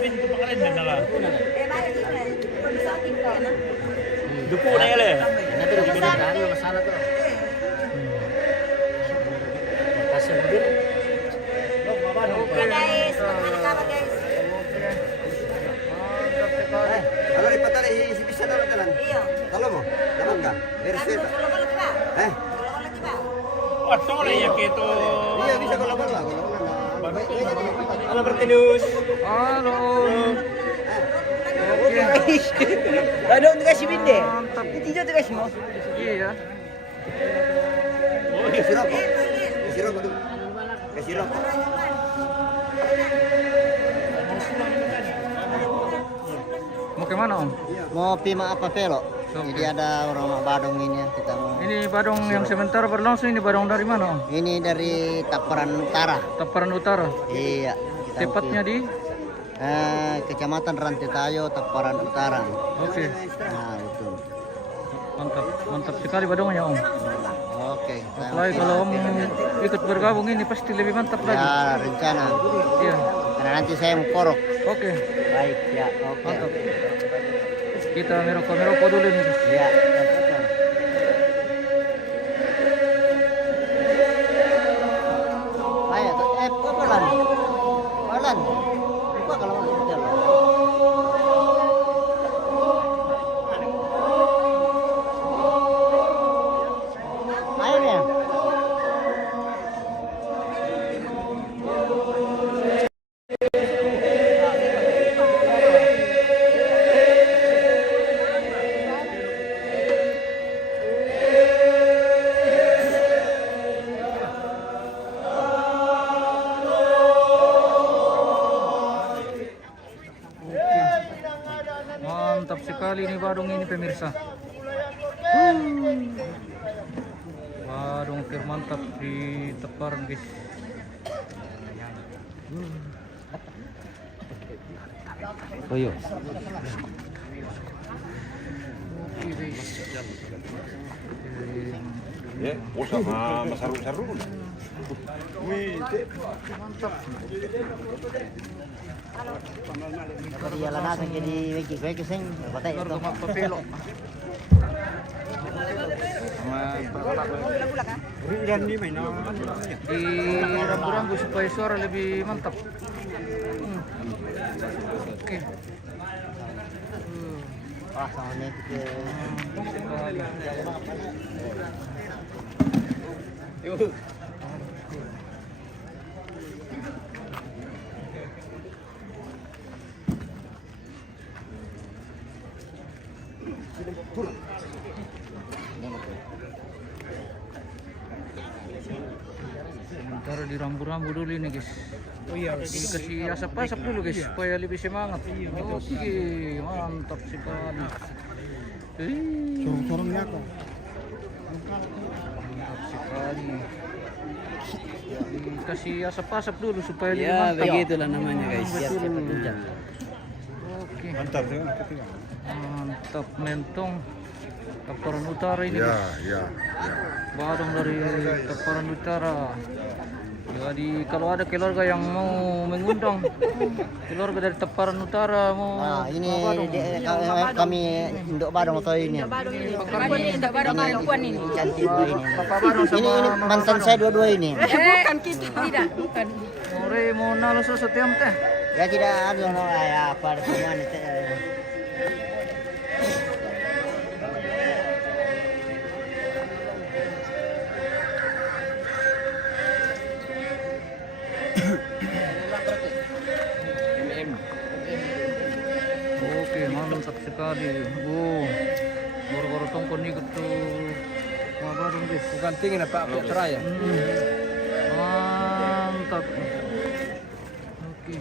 pintu pakalan din na lang. balik sila. Pag-sakit ka na. Dupo na yan eh. Nanti di binatang yung masalah tuh. Kasih mobil. Okay guys, magmanakawa guys. Kalau ipatali si bisa na lang. Iyo. Talo mo. Dapat ka. Beres Kan pa. tulungan lagi ba? Eh. Tulungan lagi ba? Ato na yan kito. Iya bisa kalau lang. Halo Bertinus. Halo. Ano dikasih binde? Hindi nyo dikasih mo? Iya. Oh iya. Sirop. Sirop aduh. Sirop. Mau kemana Om? Mau pima apa pelo? Jadi ada orang Badung ini ya, kita mau. Ini Badung yang sementara berlangsung, ini Badung dari mana Om? Ini dari Taparan Utara. Taparan Utara. Iya. kita mau Tepatnya di? Kecamatan Rantitayo, Taparan Utara. Oke. Nah betul. Mantap, mantap sekali Badungnya Om. Oke. kita Apalagi kalau Om ikut bergabung ini pasti lebih mantap lagi. ya rencana. Iya. Karena nanti saya mau korok. Oke. Baik ya. Oke. Mantap. Kita merokok dulu nih. Ya. Ayo, pelan. Pelan. Buka kalau mau jalan. Ayo ya. Mantap sekali ini Badung ini pemirsa. Badung termantap di Taparan guys. Oh iya. Oke guys. Ya, sama masaru-saru. Wih, Mantap. Tadi jalan aja jadi weki sing, patay Keluar itu. ke Papelo. Di rambu-rambu supaya suara lebih mantap. Oke. Wah, sama ini ke Sementara di rambu-rambu dulu ini guys. Oh iya, dikasih asap-asap dulu guys supaya lebih semangat. Oke, mantap sekali. Mantap sekali. Dikasih asap-asap dulu supaya lebih Ya mantap. begitulah namanya guys. Betul. Oke. mantap. Mantap mentong Taparan Utara ini. Ya, guys. ya. Badung dari Taparan Utara. Jadi kalau ada keluarga yang mau mengundang keluarga dari Taparan Utara mau Nah, ini Badung. kami induk Badung atau ini. Badung ini. Tidak Badung perempuan ini. Cantik ini. Papa Badung Ini sama Mama mantan Badung. saya dua-dua ini. Bukan kita. Tidak, bukan. Ore mau nalo setiam teh. Ya tidak ada no ya apa ada teman itu. Oke, mantap sekali. Oh, baru-baru tongkon ikut tuh Mama Badung guys. Bukan tinggi Pak Putra ya. Mantap. Oke.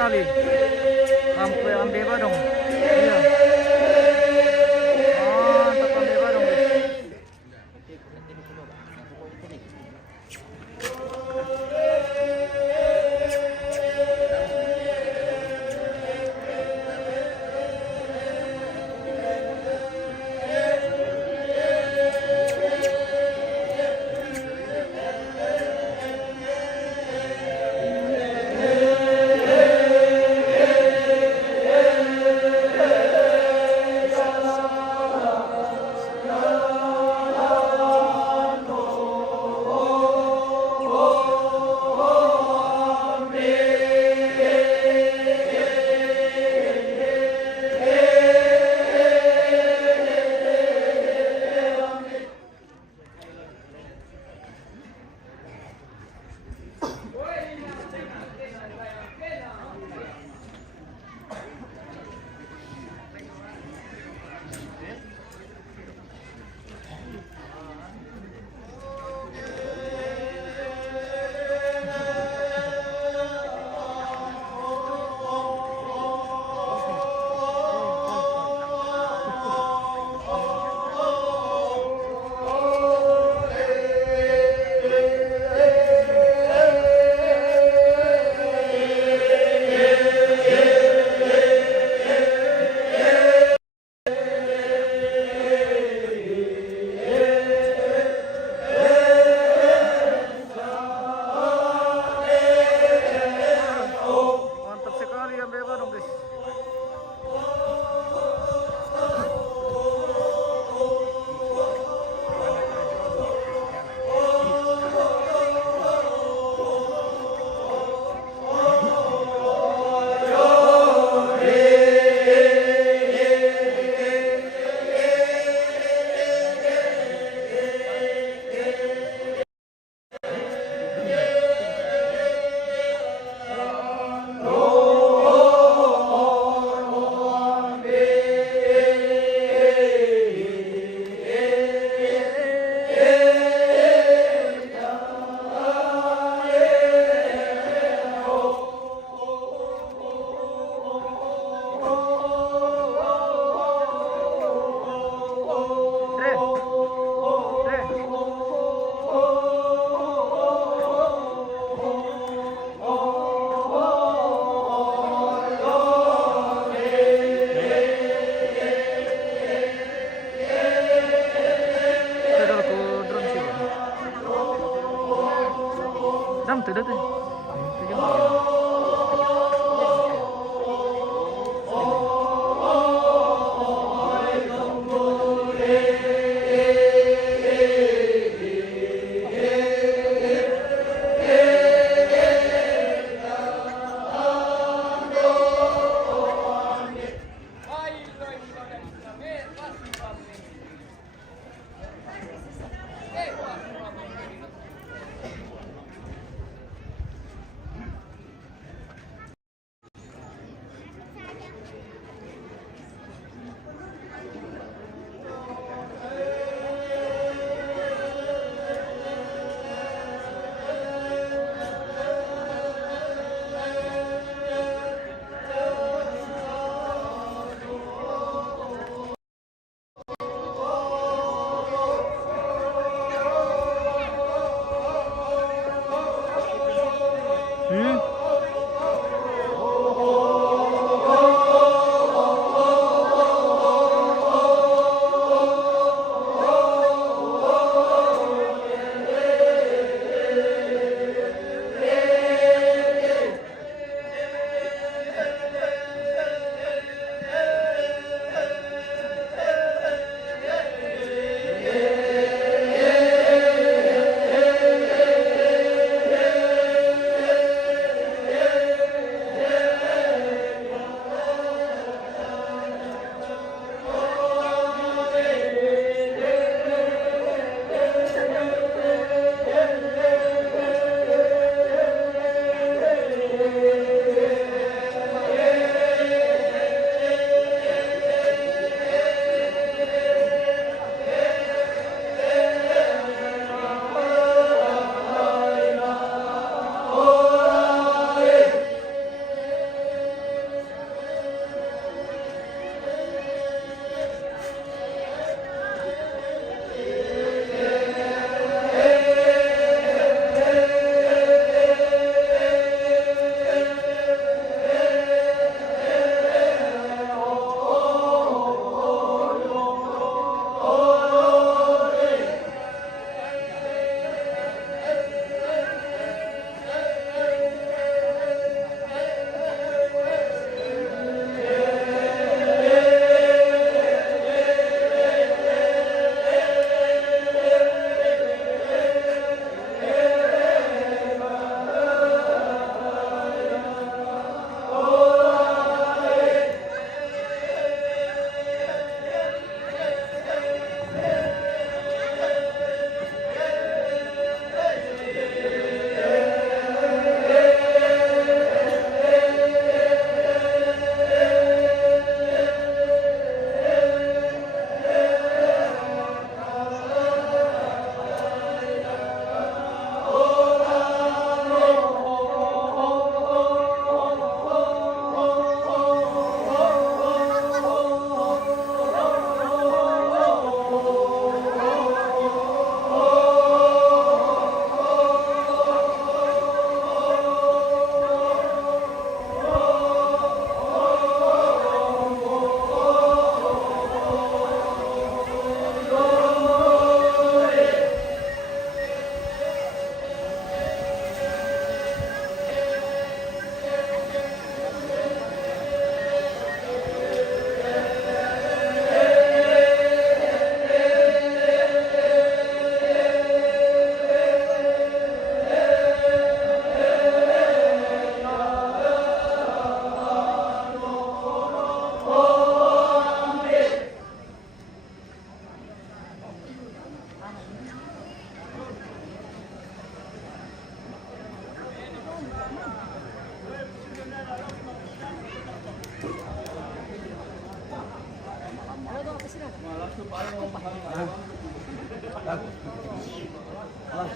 sekali. Sampai ambil badung. Iya. Mantap ambil badung.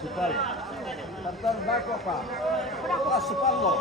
Supal. Tartar bako pa. Supal mo.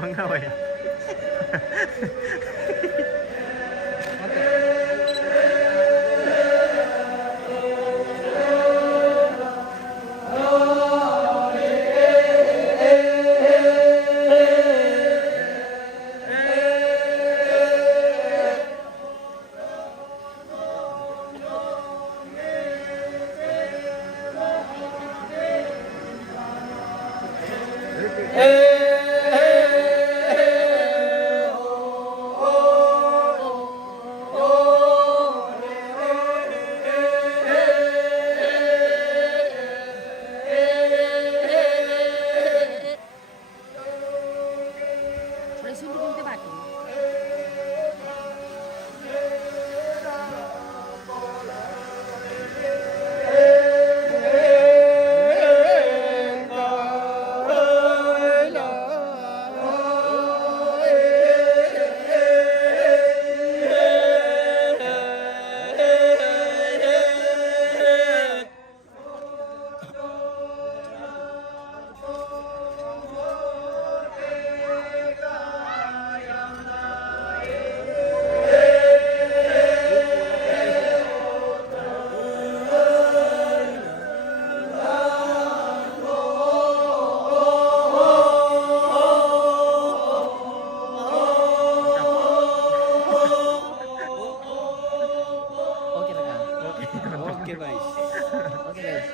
Pengawai. Oke guys. Oke guys.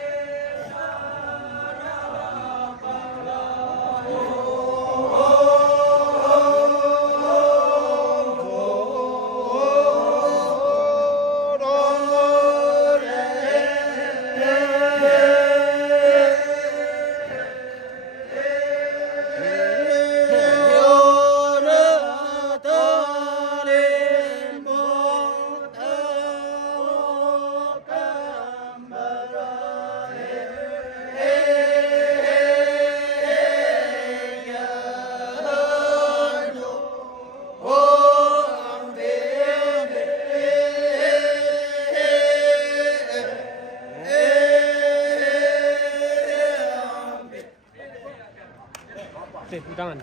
Tangan.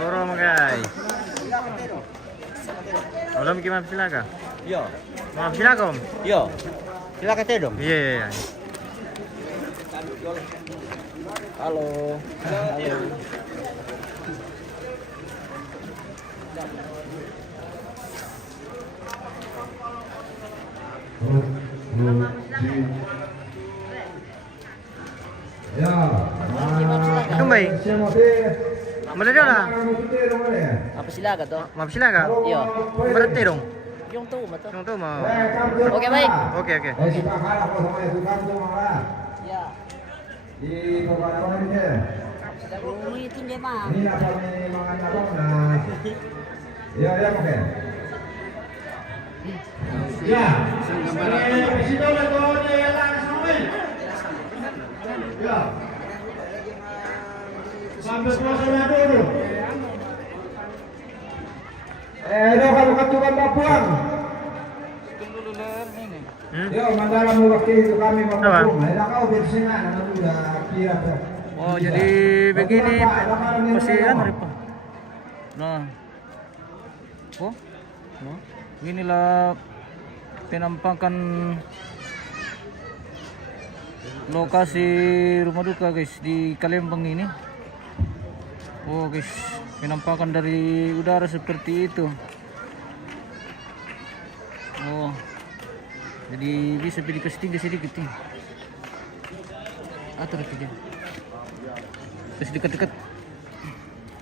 Turun guys. Belum gimana silakan? Yo. Maaf silakan. Yo. Silakan teh dong. Iya iya iya. Halo. Halo. Kembali. Mana lah? Apa silaga to? Maaf silakan. Iya. Berhenti dong. Yung tuh mata. Yang tuh mau. Oke baik. Oke oke. Ya. Di kawan-kawan ini. Ulitin dia mah. Ini apa nih mangan apa nah. Ya ya oke. Ya. Presiden atau dia langsung. Ya. Sampai suasana dulu. Ini kalau ketukan Papuang. Dulu ler ini. Yo, mandala mewakili itu kami mendukung. Nah, kau bersih mana? Udah kira tuh. Oh, jadi begini pasian apa? Nah. Oh. Oh. Inilah penampakan lokasi rumah duka guys di Kalembang ini. Oh guys, penampakan dari udara seperti itu. Oh, jadi bisa pilih ke tinggi sedikit nih. Atur aja. Terus dekat-dekat.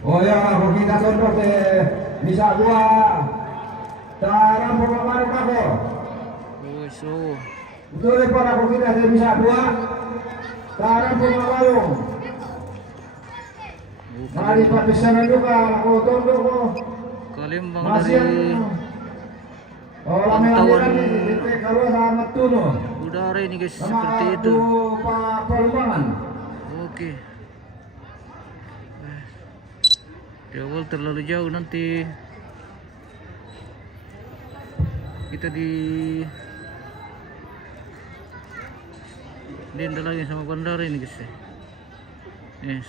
Oh ya, kalau kita contoh bisa gua taram pemain kako. Oh, so. Betul para kita bisa dua taram pemain. Mari papisan juga, aku tunduk kok. Kalembang Masih dari orang yang di kalau sama tuno. udara ini guys seperti itu. Pak Palembang. Oke. Di awal terlalu jauh nanti kita di denda lagi sama bandara ini guys.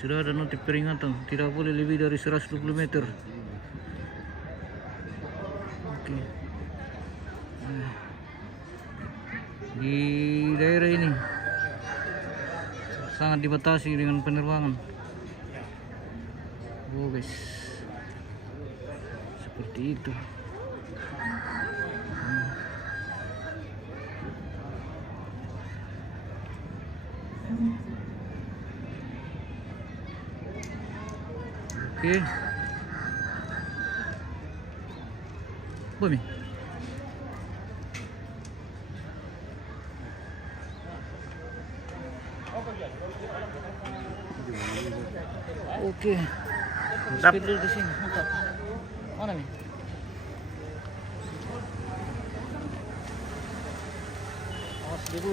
Sudah ada notif peringatan, tidak boleh lebih dari 120 meter. Oke. Di daerah ini sangat dibatasi dengan penerbangan. Oh guys, seperti itu. Oke. Bumi. Oke. Speed dulu di sini. Mantap. Mana nih? Awas debu.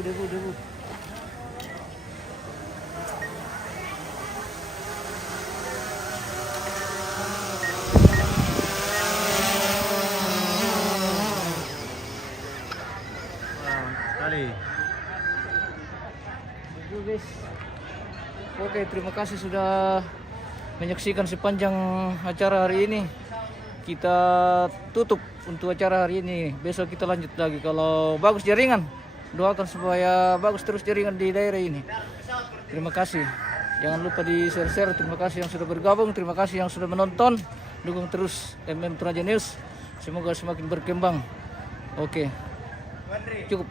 Guys. Oke, terima kasih sudah menyaksikan sepanjang acara hari ini. Kita tutup untuk acara hari ini. Besok kita lanjut lagi. Kalau bagus jaringan, doakan supaya bagus terus jaringan di daerah ini. Terima kasih. Jangan lupa di share-share. Terima kasih yang sudah bergabung. Terima kasih yang sudah menonton. Dukung terus Toraja News. Semoga semakin berkembang. Oke. Cukup.